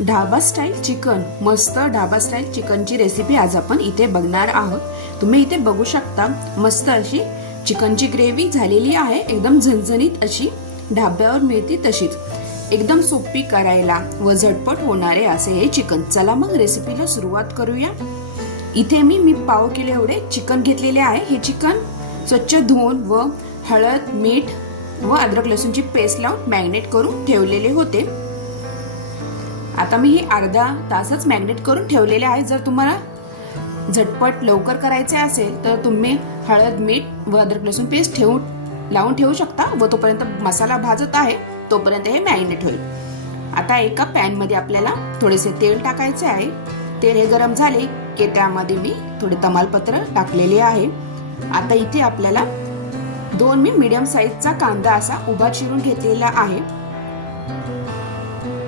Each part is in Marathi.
ढाबा स्टाईल चिकन, मस्त ढाबा स्टाईल चिकनची रेसिपी आज आपण इथे बघणार आहोत. तुम्ही इथे बघू शकता मस्त अशी चिकनची ग्रेव्ही झालेली आहे, एकदम झणझणीत अशी ढाब्यावर मिळते तशीच, एकदम सोपी करायला व झटपट होणारे असे हे चिकन. चला मग रेसिपीला सुरुवात करूया. इथे मी पाव किलो एवढे चिकन घेतलेले आहे. हे चिकन स्वच्छ धुवून व हळद, मीठ व अद्रक लसूणची पेस्ट लावून मॅरिनेट करून ठेवलेले होते. आता मी हे अर्धा तासच मॅरिनेट करून ठेवलेले आहे. जर तुम्हाला झटपट लवकर करायचे असेल तर तुम्ही हळद, मीठ व अद्रक लसूण पेस्ट लावून ठेवू शकता व तोपर्यंत मसाला भाजत आहे तोपर्यंत हे मॅरिनेट होईल. आता एका पॅन मध्ये आपल्याला थोडेसे तेल टाकायचे आहे. तेल हे गरम झाले की त्यामध्ये मी थोडे तमालपत्र टाकलेले आहे. आता इथे आपल्याला 2 मीडियम साईजचा कांदा असा उभा चिरून घेतलेला आहे.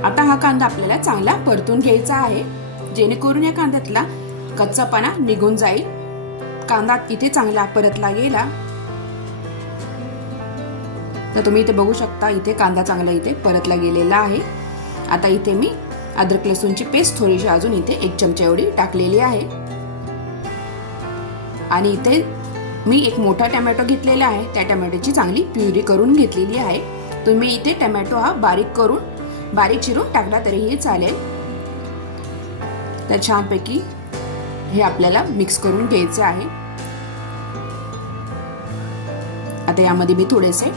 आता हा कांदा आपल्याला चांगला परतून घ्यायचा आहे, जेणेकरून या कांद्यातला कच्चापणा निघून जाईल. कांदा इथे चांगला परतला गेला तर तुम्ही इथे बघू शकता, इथे कांदा चांगला इथे परतला गेलेला आहे. आता इथे मी अद्रक लसूणची पेस्ट थोडीशी अजून इथे 1 चमचा एवढी टाकलेली आहे. आणि इथे मी एक मोठा टोमॅटो घेतलेला आहे, त्या टोमॅटोची चांगली प्युरी करून घेतलेली आहे. तुम्ही इथे टोमॅटो हा बारीक चिरून टाकला तरीही चालेल. तर छानपैकी हे आपल्याला मिक्स करून घ्यायचे आहे. आता यामध्ये मी थोडेसे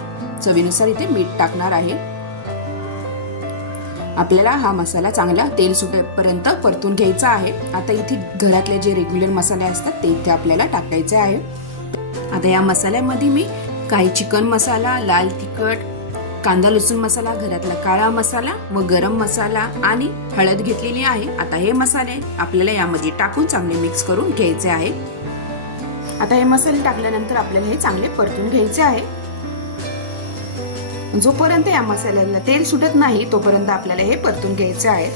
चवीनुसार इथे मीठ टाकणार आहे. आपल्याला हा मसाला चांगला तेल सुटेपर्यंत परतून घ्यायचा आहे. आता इथे घरातले जे रेग्युलर मसाले असतात ते इथे आपल्याला टाकायचे आहे. आता या मसाल्यामध्ये मी काही चिकन मसाला, लाल तिखट, कांदा लसूण मसाला, घरातला काळा मसाला व गरम मसाला आणि हळद घेतलेली आहे. आता हे मसाले आपल्याला यामध्ये टाकून चांगले मिक्स करून घ्यायचे आहे. आता हे मसाले टाकल्यानंतर आपल्याला हे चांगले परतून घ्यायचे आहे. जोपर्यंत या मसाल्याला तेल सुटत नाही तोपर्यंत आपल्याला हे परतून घ्यायचे आहे.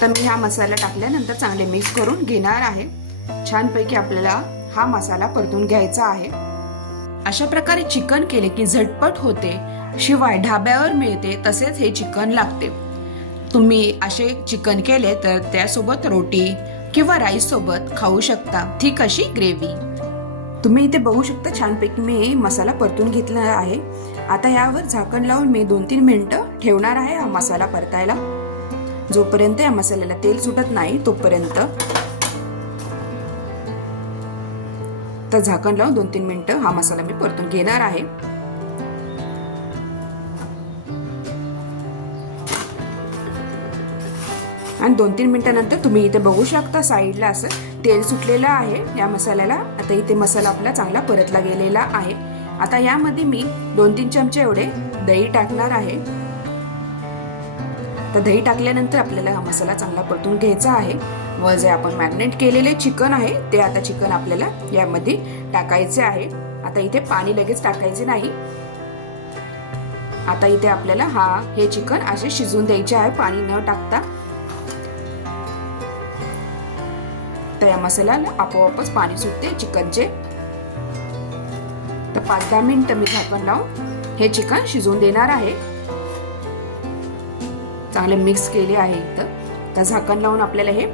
तर मी हा मसाला टाकल्यानंतर चांगले मिक्स करून घेणार आहे. छानपैकी आपल्याला हा मसाला परतून घ्यायचा आहे. अशा प्रकारे चिकन केले की झटपट होते, शिवाय ढाब्यावर मिळते तसेच हे चिकन लागते. तुम्ही असे चिकन केले तर त्यासोबत रोटी किंवा राईस सोबत खाऊ शकता. ठीक अशी ग्रेव्ही तुम्ही इथे बघू शकता. छानपैकी मी मसाला परतून घेतला आहे. आता यावर झाकण लावून मी 2-3 मिनिटं ठेवणार आहे हा मसाला परतायला. जोपर्यंत या मसाल्याला तेल सुटत नाही तोपर्यंत तर झाकण लावून 2-3 मिनिटं हा मसाला मी परतून घेणार आहे. आणि 2-3 मिनिटांनंतर तुम्ही इथे बघू शकता साईडला असं तेल सुटलेलं आहे या मसाल्याला. आता इथे मसाला आपला चांगला परतला गेलेला आहे. आता यामध्ये मी 2-3 चमचे एवढे दही टाकणार आहे. तर दही टाकल्यानंतर आपल्याला हा मसाला चांगला परतून घ्यायचा आहे. व जे आपण मॅरिनेट केलेले चिकन आहे ते आता चिकन आपल्याला यामध्ये टाकायचे आहे. आता इथे पाणी लगेच टाकायचे नाही. आता इथे आपल्याला हे चिकन असे शिजवून द्यायचे आहे पाणी न टाकता. तर या मसाल्याला आपोआपच पाणी सुटते चिकनचे. तर 5-10 मिनिटं मी झाकण लावून हे चिकन शिजवून देणार आहे. चांगले मिक्स केले आहे इथं. तर झाकण लावून आपल्याला हे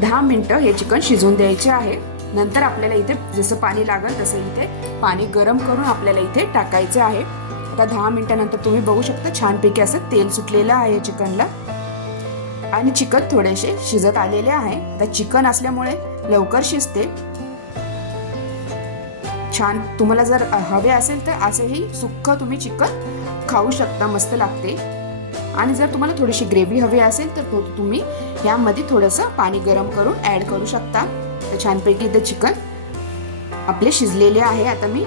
10 मिनिटं हे चिकन शिजवून द्यायचे आहे. नंतर आपल्याला इथे जसं पाणी लागेल तसं इथे पाणी गरम करून आपल्याला इथे टाकायचं आहे. आता 10 मिनिटानंतर तुम्ही बघू शकता छानपैकी असं तेल सुटलेलं आहे चिकनला आणि चिकन थोडेसे शिजत आलेले आहे. आता चिकन असल्यामुळे लवकर शिजते. छान. तुम्हाला जर हवे असेल तर असेही सुक्क तुम्ही चिकन खाऊ शकता, मस्त लागते. आणि जर तुम्हाला थोडीशी ग्रेव्ही हवी असेल तर तुम्ही यामध्ये थोडंसं पाणी गरम करून ऍड करू शकता. तर छानपैकी इथे चिकन आपले शिजलेले आहे. आता मी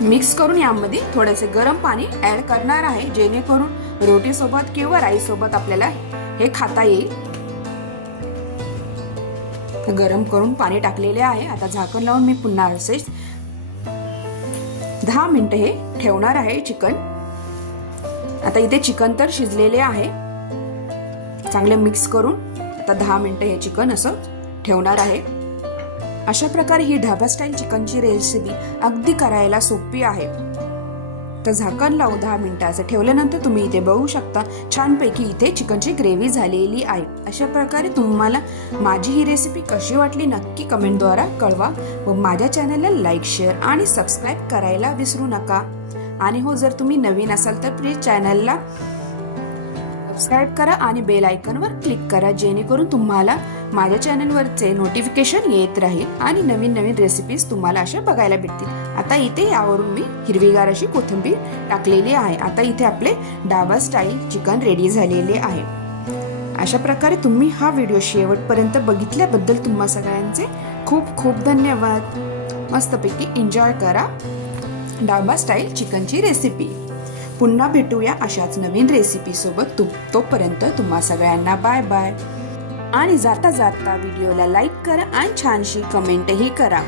मिक्स करून यामध्ये थोडेसे गरम पाणी ऍड करणार आहे, जेणेकरून रोटी सोबत किंवा राईस सोबत आपल्याला हे खाता येईल. गरम करून पाणी टाकलेले आहे. आता झाकण लावून मी पुन्हा असेच 10 मिनिटं हे ठेवणार आहे चिकन. आता इथे चिकन तर शिजलेले आहे. चांगले मिक्स करून आता 10 मिनिटं हे चिकन असं ठेवणार आहे. अशा प्रकारे ही ढाबा स्टाईल चिकनची रेसिपी अगदी करायला सोपी आहे. आता झाकण लावून 10 मिनिटं असं ठेवल्यानंतर तुम्ही इथे बघू शकता छानपैकी इथे चिकनची ग्रेव्ही झालेली आहे. अशा प्रकारे तुम्हाला माझी ही रेसिपी कशी वाटली नक्की कमेंटद्वारे कळवा व माझ्या चॅनलला लाईक, शेअर आणि सबस्क्राईब करायला विसरू नका. आणि हो, जर तुम्ही नवीन असाल तर प्लीज चॅनलला सबस्क्राईब करा आणि बेल आयकॉनवर क्लिक करा, जेणेकरून तुम्हाला माझ्या चॅनलवरचे नोटिफिकेशन येत राहील आणि नवीन नवीन रेसिपीज तुम्हाला अशा बघायला भेटतील. आता इथे यावरून मी हिरवीगार अशी कोथिंबीर टाकलेली आहे. आता इथे आपले डाबा स्टाईल चिकन रेडी झालेले आहे. अशा प्रकारे तुम्ही हा व्हिडिओ शेवटपर्यंत बघितल्याबद्दल तुम्हा सगळ्यांचे खूप खूप धन्यवाद. मस्तपैकी एन्जॉय करा डाबा स्टाईल चिकनची रेसिपी. पुन्हा भेटूया अशाच नवीन रेसिपी सोबत. तोपर्यंत तुम्हा सगळ्यांना बाय बाय. आणि जाता जाता व्हिडिओला लाईक करा आणि छानशी कमेंटही करा.